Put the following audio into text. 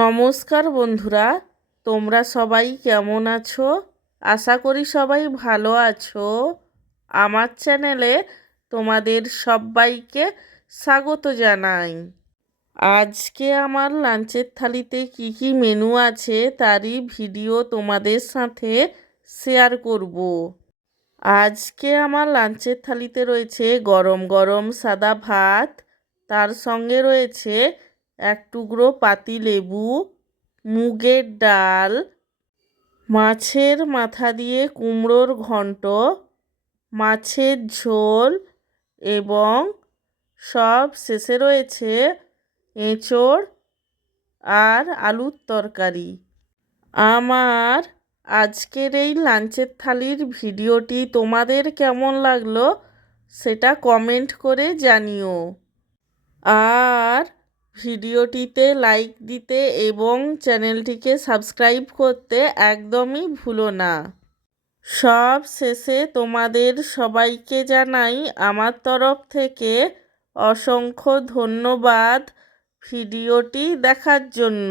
নমস্কার বন্ধুরা, তোমরা সবাই কেমন আছো? আশা করি সবাই ভালো আছো। আমার চ্যানেলে তোমাদের সবাইকে স্বাগত জানাই। আজকে আমার লাঞ্চের থালিতে কি কি মেনু আছে তারই ভিডিও তোমাদের সাথে শেয়ার করব। আজকে আমার লাঞ্চের থালিতে রয়েছে গরম গরম সাদা ভাত, তার সঙ্গে রয়েছে এক টুকরো পাতিলেবু, মুগের ডাল, মাছের মাথা দিয়ে কুমড়োর ঘন্ট, মাছের ঝোল এবং সব শেষে রয়েছে এঁচোড় আর আলুর তরকারি। আমার আজকের এই লাঞ্চের থালির ভিডিওটি তোমাদের কেমন লাগলো সেটা কমেন্ট করে জানিও। আর ভিডিওটিতে লাইক দিতে এবং চ্যানেলটিকে সাবস্ক্রাইব করতে একদমই ভুলো না। সব শেষে তোমাদের সবাইকে জানাই আমার তরফ থেকে অসংখ্য ধন্যবাদ ভিডিওটি দেখার জন্য।